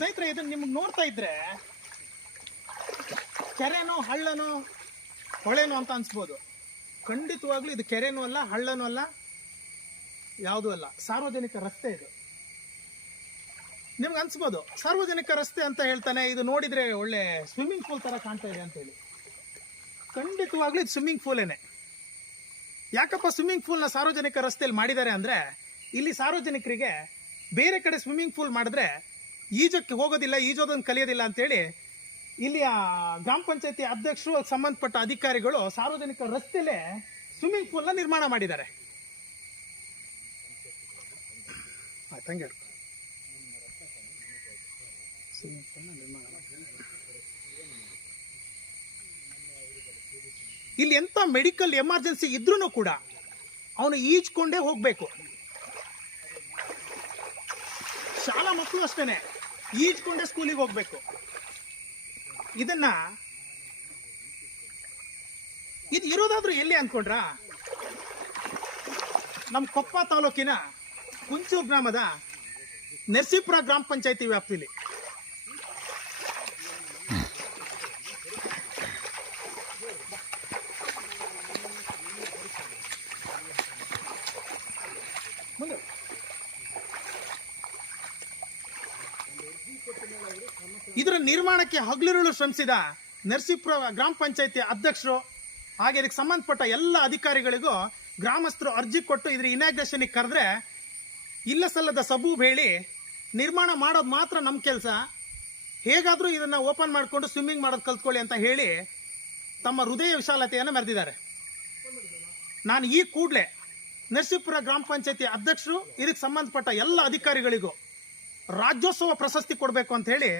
ಸ್ನೇಹಿತರೆ, ಇದನ್ನ ನಿಮ್ಗೆ ನೋಡ್ತಾ ಇದ್ರೆ ಕೆರೆನೋ, ಹಳ್ಳನೋ, ಹೊಳೆನೋ ಅಂತ ಅನ್ಸ್ಬೋದು. ಖಂಡಿತವಾಗ್ಲೂ ಇದು ಕೆರೆನೂ ಅಲ್ಲ, ಹಳ್ಳನೂ ಅಲ್ಲ, ಯಾವುದೂ ಅಲ್ಲ. ಸಾರ್ವಜನಿಕ ರಸ್ತೆ ಇದು. ನಿಮ್ಗೆ ಅನ್ಸ್ಬೋದು, ಸಾರ್ವಜನಿಕ ರಸ್ತೆ ಅಂತ ಹೇಳ್ತಾನೆ, ಇದು ನೋಡಿದ್ರೆ ಒಳ್ಳೆ ಸ್ವಿಮ್ಮಿಂಗ್ ಪೂಲ್ ತರ ಕಾಣ್ತಾ ಇದೆ ಅಂತ ಹೇಳಿ. ಖಂಡಿತವಾಗ್ಲೂ ಇದು ಸ್ವಿಮ್ಮಿಂಗ್ ಪೂಲೇನೆ. ಯಾಕಪ್ಪ ಸ್ವಿಮ್ಮಿಂಗ್ ಪೂಲ್ನ ಸಾರ್ವಜನಿಕ ರಸ್ತೆಯಲ್ಲಿ ಮಾಡಿದ್ದಾರೆ ಅಂದ್ರೆ, ಇಲ್ಲಿ ಸಾರ್ವಜನಿಕರಿಗೆ ಬೇರೆ ಕಡೆ ಸ್ವಿಮ್ಮಿಂಗ್ ಪೂಲ್ ಮಾಡಿದ್ರೆ ಈಜಕ್ಕೆ ಹೋಗೋದಿಲ್ಲ, ಈಜೋದನ್ನು ಕಲಿಯೋದಿಲ್ಲ ಅಂತೇಳಿ ಇಲ್ಲಿ ಆ ಗ್ರಾಮ ಪಂಚಾಯತಿ ಅಧ್ಯಕ್ಷರು ಸಂಬಂಧಪಟ್ಟ ಅಧಿಕಾರಿಗಳು ಸಾರ್ವಜನಿಕ ರಸ್ತೆಯಲ್ಲೇ ಸ್ವಿಮ್ಮಿಂಗ್ ಪೂಲ್ನ ನಿರ್ಮಾಣ ಮಾಡಿದ್ದಾರೆ. ಇಲ್ಲಿ ಎಂತ ಮೆಡಿಕಲ್ ಎಮರ್ಜೆನ್ಸಿ ಇದ್ರೂ ಕೂಡ ಅವನು ಈಜ್ಕೊಂಡೇ ಹೋಗಬೇಕು. ಶಾಲಾ ಮಕ್ಕಳು ಅಷ್ಟೇನೆ. ಈಜ್ಕೊಂಡೇ ಸ್ಕೂಲಿಗೆ ಹೋಗ್ಬೇಕು. ಇದನ್ನ ಇದು ಇರೋದಾದ್ರೂ ಎಲ್ಲಿ ಅನ್ಕೊಂಡ್ರ? ನಮ್ಮ ಕೊಪ್ಪ ತಾಲೂಕಿನ ಕುಂಚೂರು ಗ್ರಾಮದ ನರಸೀಪುರ ಗ್ರಾಮ ಪಂಚಾಯತಿ ವ್ಯಾಪ್ತಿಲಿ. ಇದರ ನಿರ್ಮಾಣಕ್ಕೆ ಹಗಲಿರುಳು ಶ್ರಮಿಸಿದ ನರಸೀಪುರ ಗ್ರಾಮ ಪಂಚಾಯತಿ ಅಧ್ಯಕ್ಷರು ಹಾಗೆ ಇದಕ್ಕೆ ಸಂಬಂಧಪಟ್ಟ ಎಲ್ಲ ಅಧಿಕಾರಿಗಳಿಗೂ ಗ್ರಾಮಸ್ಥರು ಅರ್ಜಿ ಕೊಟ್ಟು ಇದ್ರ ಇನಾಗ್ರೇಷನಿಗೆ ಕರೆದ್ರೆ ಇಲ್ಲ ಸಲ್ಲದ ಸಬೂಬ್ ಹೇಳಿ ನಿರ್ಮಾಣ ಮಾಡೋದು ಮಾತ್ರ ನಮ್ಮ ಕೆಲಸ. ಹೇಗಾದರೂ ಇದನ್ನು ಓಪನ್ ಮಾಡಿಕೊಂಡು ಸ್ವಿಮ್ಮಿಂಗ್ ಮಾಡೋದು ಕಲ್ತ್ಕೊಳ್ಳಿ ಅಂತ ಹೇಳಿ ತಮ್ಮ ಹೃದಯ ವಿಶಾಲತೆಯನ್ನು ಮೆರೆದಿದ್ದಾರೆ. ನಾನು ಈ ಕೂಡಲೇ ನರಸೀಪುರ ಗ್ರಾಮ ಪಂಚಾಯತಿ ಅಧ್ಯಕ್ಷರು ಇದಕ್ಕೆ ಸಂಬಂಧಪಟ್ಟ ಎಲ್ಲ ಅಧಿಕಾರಿಗಳಿಗೂ ರಾಜ್ಯೋತ್ಸವ ಪ್ರಶಸ್ತಿ ಕೊಡಬೇಕು ಅಂತ ಹೇಳಿ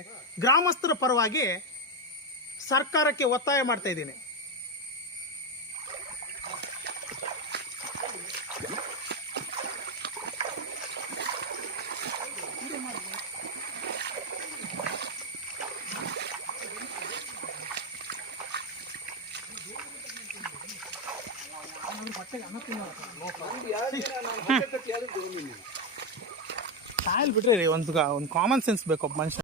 ಗ್ರಾಮಸ್ಥರ ಪರವಾಗಿ ಸರ್ಕಾರಕ್ಕೆ ಒತ್ತಾಯ ಮಾಡ್ತಾ ಇದ್ದೀನಿ. ಸಾಯಲ್ ಬಿಟ್ರಿ ಒಂದು ಒಂದು ಕಾಮನ್ ಸೆನ್ಸ್ ಬೇಕು ಮನುಷ್ಯ